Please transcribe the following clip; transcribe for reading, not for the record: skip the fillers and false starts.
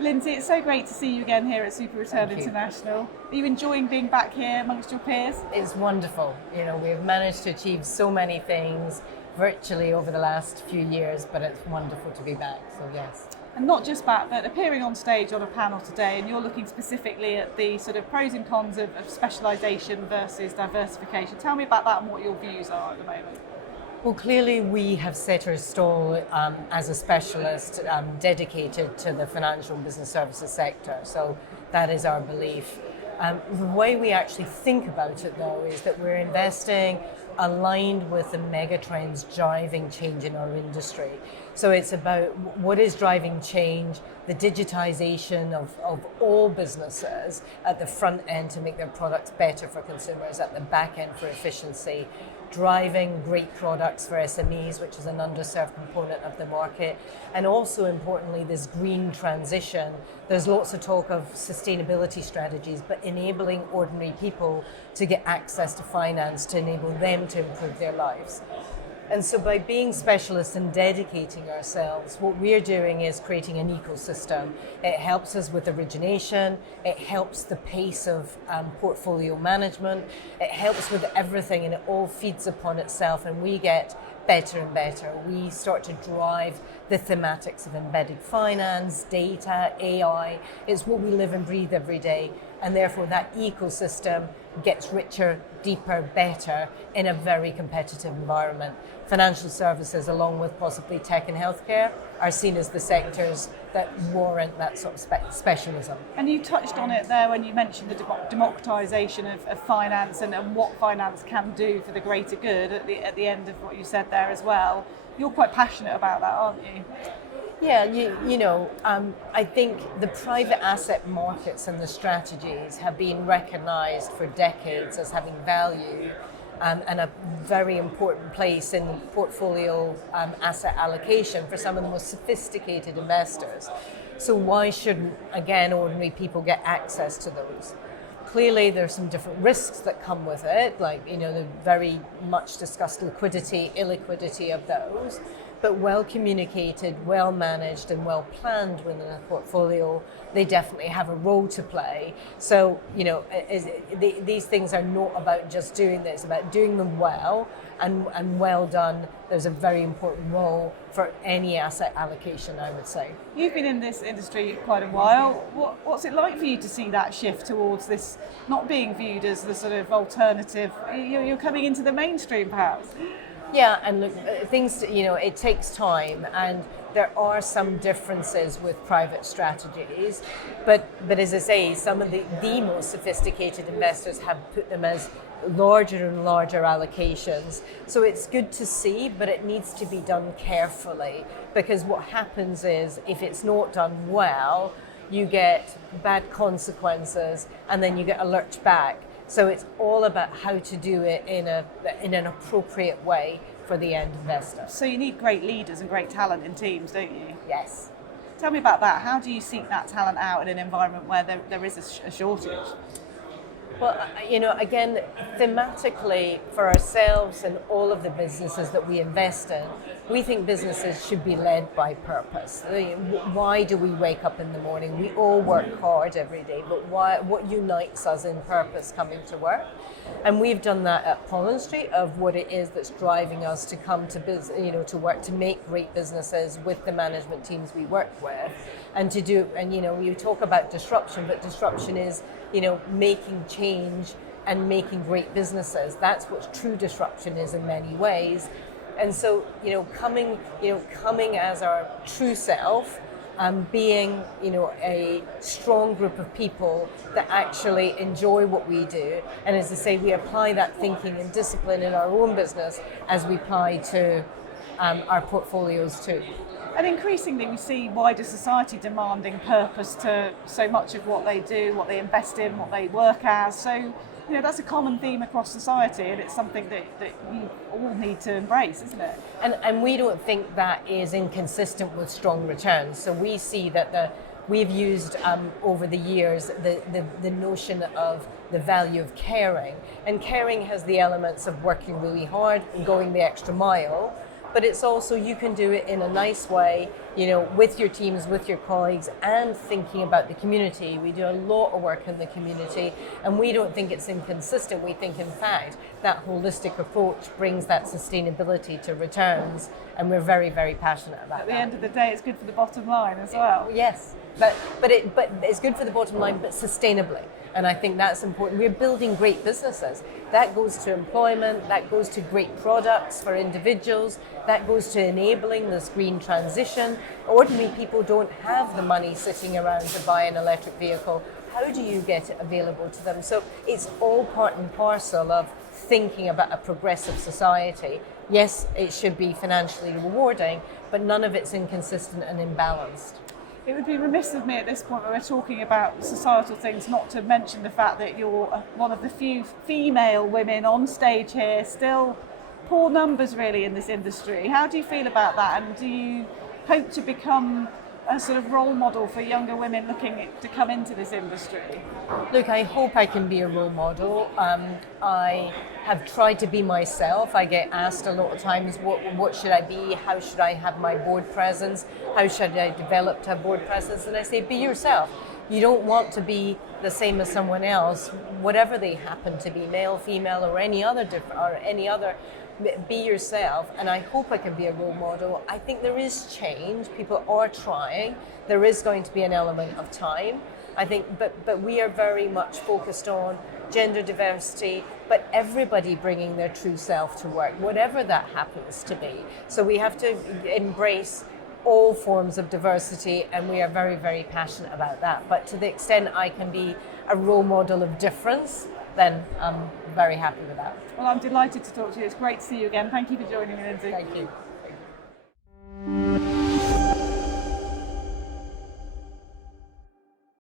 Lindsey, it's so great to see you again here at SuperReturn International. Are you enjoying being back here amongst your peers? It's wonderful. We've managed to achieve so many things virtually over the last few years, but it's wonderful to be back, so yes. And not just back, but appearing on stage on a panel today, and you're looking specifically at the sort of pros and cons of specialisation versus diversification. Tell me about that and what your views are at the moment. Well, clearly we have set our stall as a specialist dedicated to the financial and business services sector. So that is our belief. The way we actually think about it, though, is that we're investing aligned with the mega trends driving change in our industry. So it's about what is driving change, the digitization of all businesses at the front end to make their products better for consumers, at the back end for efficiency, driving great products for SMEs, which is an underserved component of the market, and also importantly this green transition. There's lots of talk of sustainability strategies, but enabling ordinary people to get access to finance to enable them to improve their lives. And so by being specialists and dedicating ourselves, what we're doing is creating an ecosystem. It helps us with origination, it helps the pace of portfolio management, it helps with everything, and it all feeds upon itself, and we get better and better. We start to drive the thematics of embedded finance, data, AI. It's what we live and breathe every day, and therefore that ecosystem gets richer, deeper, better in a very competitive environment. Financial services, along with possibly tech and healthcare, are seen as the sectors that warrant that sort of specialism. And you touched on it there when you mentioned the democratisation of finance and what finance can do for the greater good at the end of what you said there as well. You're quite passionate about that, aren't you? Yeah, I think the private asset markets and the strategies have been recognised for decades as having value and a very important place in portfolio asset allocation for some of the most sophisticated investors. So why shouldn't, again, ordinary people get access to those? Clearly, there's some different risks that come with it, like, the very much discussed liquidity, illiquidity of those. But well communicated, well managed, and well planned within a portfolio, they definitely have a role to play. So, these things are not about just doing this, about doing them well and well done. There's a very important role for any asset allocation, I would say. You've been in this industry quite a while. What's it like for you to see that shift towards this not being viewed as the sort of alternative? You're coming into the mainstream, perhaps? Yeah, and look, things, it takes time, and there are some differences with private strategies, but as I say, some of the most sophisticated investors have put them as larger and larger allocations. So it's good to see, but it needs to be done carefully, because what happens is if it's not done well, you get bad consequences, and then you get a lurch back. So it's all about how to do it in an appropriate way for the end investor. So you need great leaders and great talent in teams, don't you? Yes. Tell me about that. How do you seek that talent out in an environment where there is a shortage? Well, again, thematically for ourselves and all of the businesses that we invest in, we think businesses should be led by purpose. Why do we wake up in the morning? We all work hard every day, but what unites us in purpose coming to work? And we've done that at Pollen Street, of what it is that's driving us to come to to work to make great businesses with the management teams we work with, and to do. And you talk about disruption, but disruption is making change and making great businesses. That's what true disruption is in many ways. And so, coming as our true self, being, a strong group of people that actually enjoy what we do. And as I say, we apply that thinking and discipline in our own business as we apply to our portfolios too. And increasingly we see wider society demanding purpose to so much of what they do, what they invest in, what they work as. So, that's a common theme across society, and it's something that you all need to embrace, isn't it? And we don't think that is inconsistent with strong returns. So we see that we've used over the years the notion of the value of caring. And caring has the elements of working really hard and going the extra mile, but it's also you can do it in a nice way, with your teams, with your colleagues, and thinking about the community. We do a lot of work in the community, and we don't think it's inconsistent. We think, in fact, that holistic approach brings that sustainability to returns, and we're very, very passionate about that. At the end of the day, it's good for the bottom line as well. Yes, but it's good for the bottom line, but sustainably. And I think that's important. We're building great businesses. That goes to employment, that goes to great products for individuals, that goes to enabling this green transition. Ordinary people don't have the money sitting around to buy an electric vehicle. How do you get it available to them? So it's all part and parcel of thinking about a progressive society. Yes, it should be financially rewarding, but none of it's inconsistent and imbalanced. It would be remiss of me at this point when we're talking about societal things not to mention the fact that you're one of the few female women on stage here, still poor numbers really in this industry. How do you feel about that, and do you hope to become a sort of role model for younger women looking to come into this industry? Look, I hope I can be a role model. I have tried to be myself. I get asked a lot of times, what should I be? How should I have my board presence? How should I develop to have board presence? And I say, be yourself. You don't want to be the same as someone else, whatever they happen to be, male, female, or any other be yourself, and I hope I can be a role model. I think there is change. People are trying. There is going to be an element of time, I think, but we are very much focused on gender diversity, but everybody bringing their true self to work, whatever that happens to be. So we have to embrace all forms of diversity, and we are very, very passionate about that. But to the extent I can be a role model of difference, then I'm very happy with that. Well, I'm delighted to talk to you. It's great to see you again. Thank you for joining me, Lindsey. Thank you.